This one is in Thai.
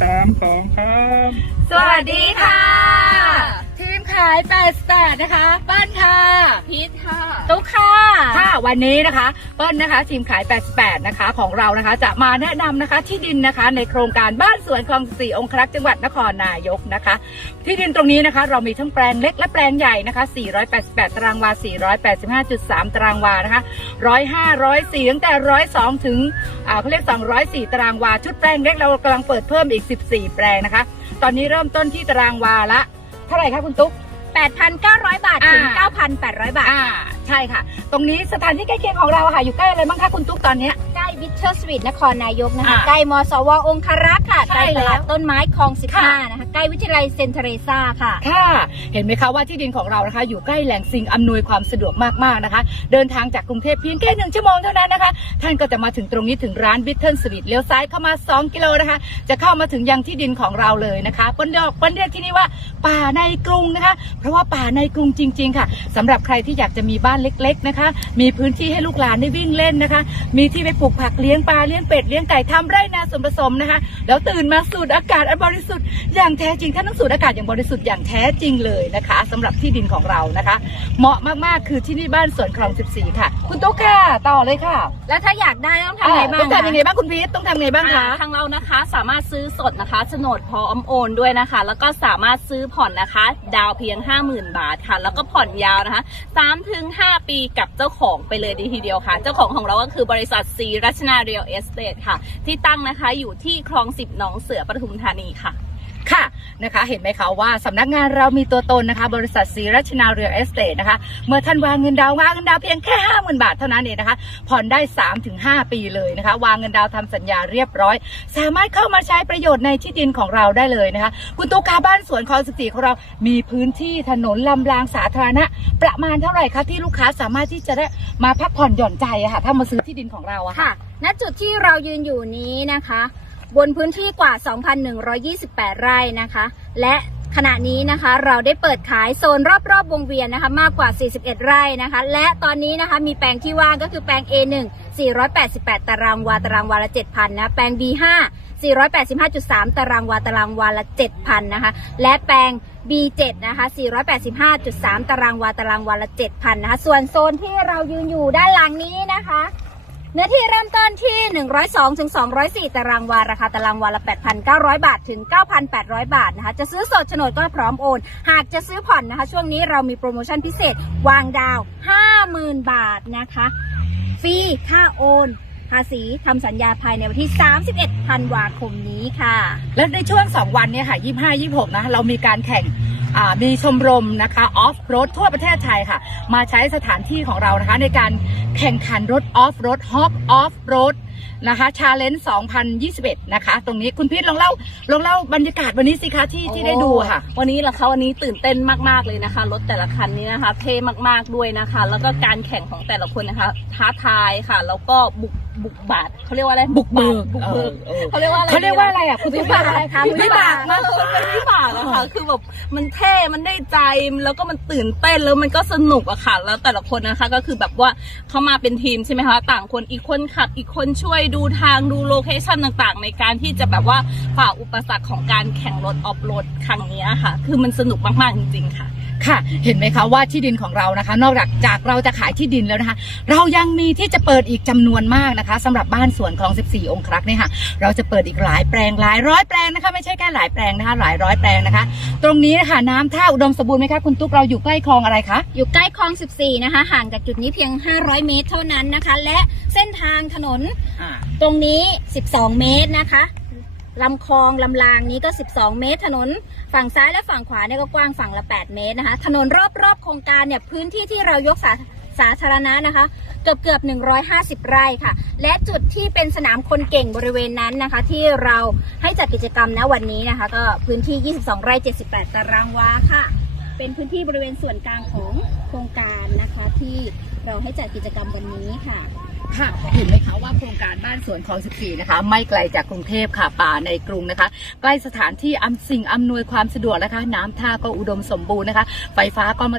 สามสองครับ สวัสดีค่ะ ขาย88นะคะเปิ้ลค่ะพีทค่ะตุ๊กค่ะค่ะวันนี้นะคะเปิ้ลนะคะทีมขาย88นะคะของเรานะคะจะมาแนะนำนะคะที่ดินนะคะในโครงการบ้านสวนคลองสี่องครักษ์จังหวัดนครนายกนะคะ ที่ดินตรงนี้นะคะเรามีทั้งแปลงเล็กและแปลงใหญ่นะคะ 488 ตารางวา 485.3 ตารางวานะคะ 105 104ตั้งแต่ 102 ถึงอ่าเขาเรียก 204 ตารางวา ชุดแปลงเล็กเรากำลังเปิดเพิ่มอีก 14 แปลงนะคะ ตอนนี้เริ่มต้นที่ตารางวาละเท่าไหร่คะคุณตุ๊ก 8,900 บาทถึงอ่า9,800 บาท อ่าใช่ค่ะ ตรงนี้สถานที่ใกล้เคียงของเราอะค่ะ อยู่ใกล้อะไรบ้างคะคุณตุ๊กตอนเนี้ย ใกล้วิเทอร์สวีทนครนายกนะคะ อ่าใกล้มสวองคารักษ์ค่ะใช่ใกล้ตลาดแล้วต้นไม้คลอง ค่ะ 15 นะคะ ใกล้วิทยาลัยเซนเทเรซาค่ะ ค่ะเห็นไหมคะว่าที่ดินของเรานะคะ อยู่ใกล้แหล่งสิ่งอำนวยความสะดวกมากๆนะคะ เดินทางจากกรุงเทพเพียงแค่หนึ่งชั่วโมงเท่านั้นนะคะ ท่านก็จะมาถึงตรงนี้ถึงร้านบิทเทิลสวีทเลี้ยวซ้ายเข้ามา 2 กิโลนะคะ จะเข้ามาถึงยังที่ดินของเราเลยนะคะเปิ้ลเรียกเปิ้ลเรียกที่นี่ว่าป่าในกรุงนะคะ เพราะว่าป่าในกรุงจริง ๆ ค่ะสำหรับใครที่อยากจะมีบ้านเล็ก ๆนะคะ มีพื้นที่ให้ลูกหลานได้วิ่งเล่นนะคะ มีที่ไปปลูกผักเลี้ยงปลาเลี้ยงเป็ดเลี้ยงไก่ทำไร่นาส่วนผสมนะคะ แล้วตื่นมาสูดอากาศอันบริสุทธิ์อย่างแท้จริงท่านต้องสูดอากาศอย่างบริสุทธิ์อย่างแท้จริงเลยนะคะสำหรับที่ดินของเรานะคะ เหมาะมากๆคือที่นี่บ้านสวนคลอง 14 ค่ะ คุณตุ๊กค่ะต่อเลยค่ะ แล้วถ้าอยากได้ต้องทำไงบ้างต้องทำยังไงบ้างคุณพีทต้องทำยังไงบ้างคะอ่าทางเรานะคะสามารถซื้อสดนะคะโฉนดพร้อมโอนด้วยนะคะ แล้วก็สามารถซื้อผ่อนนะคะ ดาวเพียง 50,000 บาทค่ะ แล้วก็ผ่อนยาวนะคะ3ถึง5 5 ปีกับเจ้าของไปเลยดีทีเดียวค่ะ เจ้าของของเราก็คือบริษัทซีรัชนาเรียลเอสเตทค่ะ ที่ตั้งนะคะอยู่ที่คลองสิบหนองเสือปทุมธานีค่ะ ค่ะนะคะเห็นไหมคะว่าสำนักงานเรามีตัวตนนะคะ บริษัทศรีรัชนาเรียลเอสเตทนะคะ เมื่อท่านวางเงินดาววางเงินดาวเพียงแค่ห้าหมื่นบาทเท่านั้นเองนะคะผ่อนได้3-5ถึง5ปีเลยนะคะ วางเงินดาวน์ทำสัญญาเรียบร้อย สามารถเข้ามาใช้ประโยชน์ในที่ดินของเราได้เลยนะคะ คุณตุกาบ้านสวนคลองสิบสี่ของเรามีพื้นที่ถนนลำรางสาธารณะ ประมาณเท่าไหร่คะที่ลูกค้าสามารถที่จะได้มาพักผ่อนหย่อนใจอะค่ะถ้ามาซื้อที่ดินของเราอะคะค่ะณจุดที่เรายืนอยู่นี้นะคะ บนพื้นที่กว่า 2,128 ไร่นะคะ และขณะนี้นะคะเราได้เปิดขายโซนรอบๆวงเวียนนะคะมากกว่า 41 ไร่นะคะ และตอนนี้นะคะมีแปลงที่ว่างก็คือแปลง A1 488 ตารางวาตารางวาละ 7,000 นะ แปลง B5 485.3 ตารางวาตารางวาละ 7,000 นะคะ และแปลง B7 นะคะ 485.3 ตารางวาตารางวาละ 7,000 นะคะ ส่วนโซนที่เรายืนอยู่ด้านหลังนี้นะคะ เนื้อที่เริ่มต้นที่ 102ถึง204 ตารางวา ราคาตารางวาละ 8,900 บาทถึง 9,800 บาทนะคะ จะซื้อสดโฉนดก็พร้อมโอน หากจะซื้อผ่อนนะคะ ช่วงนี้เรามีโปรโมชั่นพิเศษ วางดาว 50,000 บาทนะคะ ฟรีค่าโอนภาษีทำสัญญาภายในวันที่ 31 ธันวาคมนี้ค่ะ และในช่วง 2 วันเนี่ยค่ะ 25 26 นะคะเรามีการแข่ง มีชมรมนะคะออฟโรดทั่วประเทศไทยค่ะ มาใช้สถานที่ของเรานะคะ ในการแข่งขันรถออฟโรดฮอกออฟโรดนะคะชาเลนจ์2021 นะคะ ตรงนี้คุณพีทลองเล่าลองเล่าบรรยากาศวันนี้สิคะที่ที่ได้ดูอะค่ะ วันนี้เหรอคะวันนี้ตื่นเต้นมาก ๆ เลยนะคะ รถแต่ละคันนี้นะคะ เท่มาก ๆ ด้วยนะคะ แล้วก็การแข่งของแต่ละคนนะคะ ท้าทายค่ะ แล้วก็บุก บุกบาทเขาเรียกว่าอะไรบุกเบิกบุกเบิกเออเออเขาเรียกว่าอะไรเขาเรียกว่าอะไรอะคุณวิตุ๊กบากอะไรคะวิบากมันเป็นวิบากอะค่ะคือแบบมันเท่มันได้ใจแล้วก็มันตื่นเต้นแล้วมันก็สนุกอะค่ะ แล้วแต่ละคนนะคะก็คือแบบว่าเขามาเป็นทีมใช่ไหมคะต่างคนอีกคนขับอีกคนช่วยดูทางดูโลเคชั่นต่างๆ ในการที่จะแบบว่าฝ่าอุปสรรคของการแข่งรถออฟโรดครั้งนี้อะค่ะ คือมันสนุกมากๆจริงๆค่ะ ค่ะ เห็นไหมคะว่าที่ดินของเรานะคะ นอกจากจากเราจะขายที่ดินแล้วนะคะ เรายังมีที่จะเปิดอีกจำนวนมากนะคะสำหรับบ้านสวนคลอง 14 องครักษ์เนี่ยค่ะ เราจะเปิดอีกหลายแปลงหลายร้อยแปลงนะคะ ไม่ใช่แค่หลายแปลงนะคะหลายร้อยแปลงนะคะ ตรงนี้นะคะน้ำท่าอุดมสมบูรณ์ไหมคะคุณตุ๊กเราอยู่ใกล้คลองอะไรคะอยู่ใกล้คลอง 14 นะคะ ห่างจากจุดนี้เพียง 500 เมตรเท่านั้นนะคะ และเส้นทางถนนอ่าตรงนี้ 12 เมตรนะคะ ลำคลองลำรางนี้ก็ 12 เมตร ถนนฝั่งซ้ายและฝั่งขวาเนี่ยก็กว้างฝั่งละ 8 เมตรนะคะ ถนนรอบๆโครงการเนี่ยพื้นที่ที่เรายกสาสาธารณะนะคะ เกือบเกือบ 150 ไร่ค่ะ และจุดที่เป็นสนามคนเก่งบริเวณนั้นนะคะ ที่เราให้จัดกิจกรรมณวันนี้นะคะ ก็พื้นที่ 22 ไร่ 78 ตารางวาค่ะ เป็นพื้นที่บริเวณส่วนกลางของโครงการนะคะ ที่เราให้จัดกิจกรรมวันนี้ค่ะ ค่ะเห็นไหมคะว่าโครงการบ้านสวนคลอง14 นะคะ ไม่ไกลจากกรุงเทพค่ะป่าในกรุงนะคะ ใกล้สถานที่อำสิ่งอำนวยความสะดวกนะคะ น้ำท่าก็อุดมสมบูรณ์นะคะ ไฟฟ้าก็มา